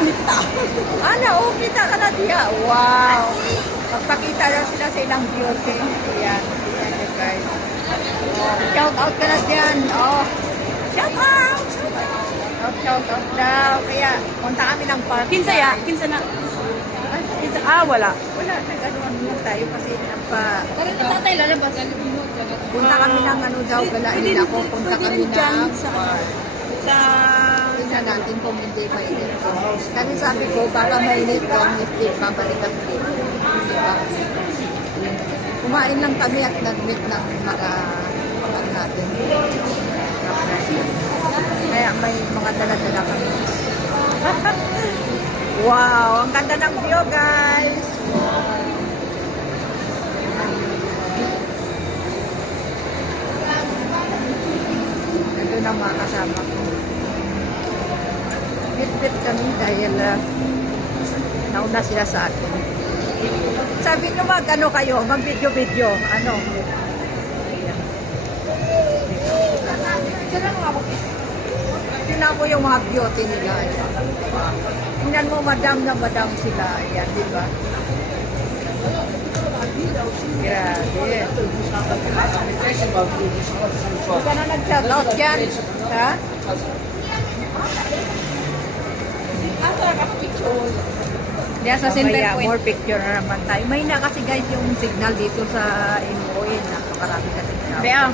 kita. Ana, oh, kita ka na diya. Wow. Magpakita lang sila sa ilang beauty. Ayan. Ayan yun, guys. Oh, shout out ka na dyan. Oh. Shout out. Shout out daw. Kaya, punta kami ng park. Kinsa ya? Kinsa na? Wala. Wala, nag-anuan mo tayo kasi pa... Pero tatay lalabas. Punta kami ng ano daw, galain ako. Punta kami ng sa tingnan natin kung hindi mainit. Kasi sabi ko, baka mainit ko ang lipstick, babalik ang lipstick. Diba? Kumain lang kami at nag-meet ng mga natin. Kaya may mga dala-dala kami. Wow! Ang ganda ng view, guys! Ito na mga kasama ko. Bit-bit kami dahil nauna sila sa atin. Sabi nyo mag-ano kayo, mag-video-video. Ano? Tingnan mo yung mga beauty nila. Tingnan mo, madam na madam sila. Ayan, di ba? Grabe. Huwag ka na nag-shoutout dyan. Ha? Diyan sa center point. More picture na naman tayo. May na kasi guys yung signal dito sa MOE. Napakarami kasi siya. Bea.